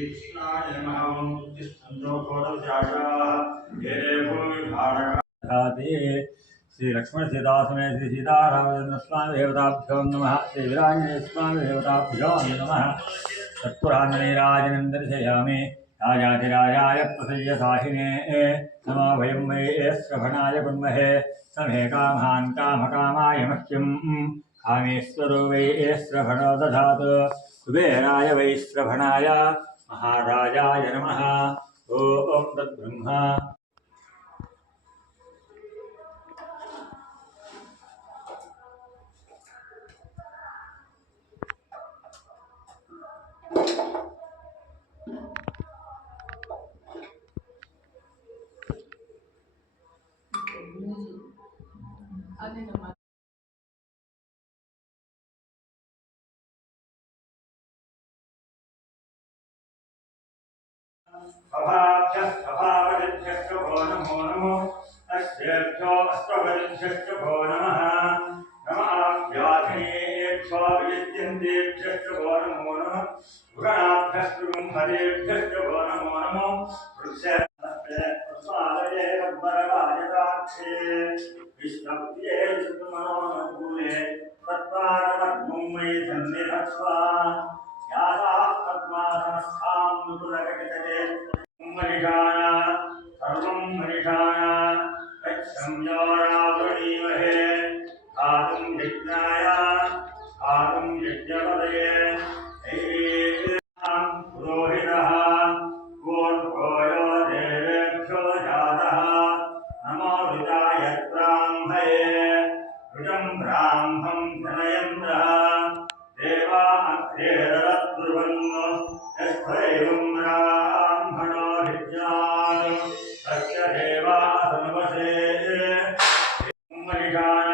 श्रीकृष्णाय नमः। ओम श्री लक्ष्मण सीता समेत श्री सीतारामचंद्र स्वामी देवताभ्यो नमः। श्री वीरांजनेय स्वामी देवताभ्यो नमः। तत्पुरान्नीराजनं दर्शयामि राजाधिराजाय प्रसय्य साहिने नमो वयं वै श्रवणाय कुर्महे समे कामान् कामकामाय मह्यं कामेश्वरो वै श्रवणो दधातु कुबेराय वै श्रवणाय महाराजाय नमः। ओम तद्ब्रह्मा स्वभावजभ्यश्च भो नमो नमो अस्येभ्यो अष्टभजभ्यश्च भो नमः। नमःभ्याधनेभ्यो विद्यन्तेभ्यश्च भो नमो नमः। पुराणाभ्यश्च ब्रह्मदेभ्यश्च भो नमो नमो। वृक्षालये रब्बरवायदाक्षे विष्णव्ये विष्णुमनोनुकूले तत्पादपद्मं वै सन्निधत्स्वा यासाः पद्मासनस्थां नुपुरकटितटे मनिषाय सर्वं मनिषाय यच्छम्योरावृणीमहे खादुं यज्ञाय खादुं यज्ञपदये पुरोहितः पूर्वोयो देवेभ्यो जातः नमो ऋताय ब्राह्मये ऋतं ब्राह्मं जनयन्द्रः देवा अग्रेदरद्रुवन् यस्त्वैवं ब्राह्मणो विद्यात् तस्य देवा समवसे मनिषाय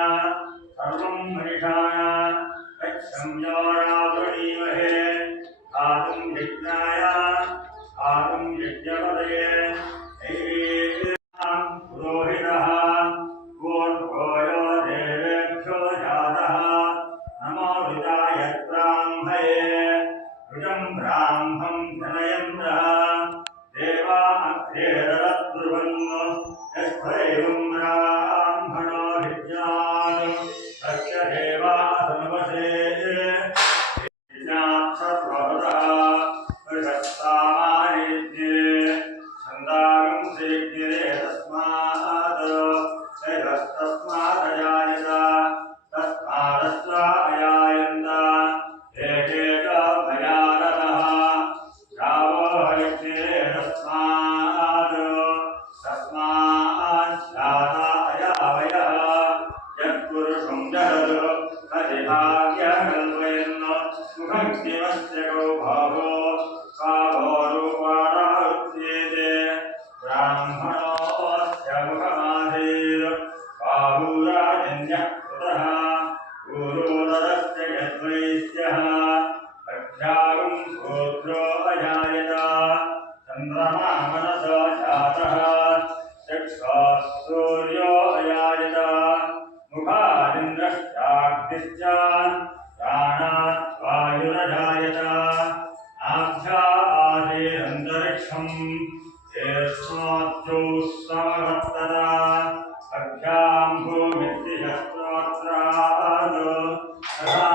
सर्वं मनिषाय यच्छम्योरावृणीमहे खादुं यज्ञाय खादुं यज्ञपदये पुरोहितः पूर्वोयो देवेभ्यो जातः नमो ऋताय ब्राह्मये ऋतं ब्राह्मं जनयन्द्रः देवा अग्रेदरद्रुवन् यस्त्वैवं ब्राह्मणो विद्यात् तस्य देवा समवसे चंद्रमा मनसो जातः चक्षुः अयायत मुखादिन्द्रश्चाग्निश्च प्राणात् वायुरजायत आभ्या आसेरन्तरिक्षम् यस्माद्यो समवर्तत अभ्यां भूमिस्तिः स्तोत्रात् तथा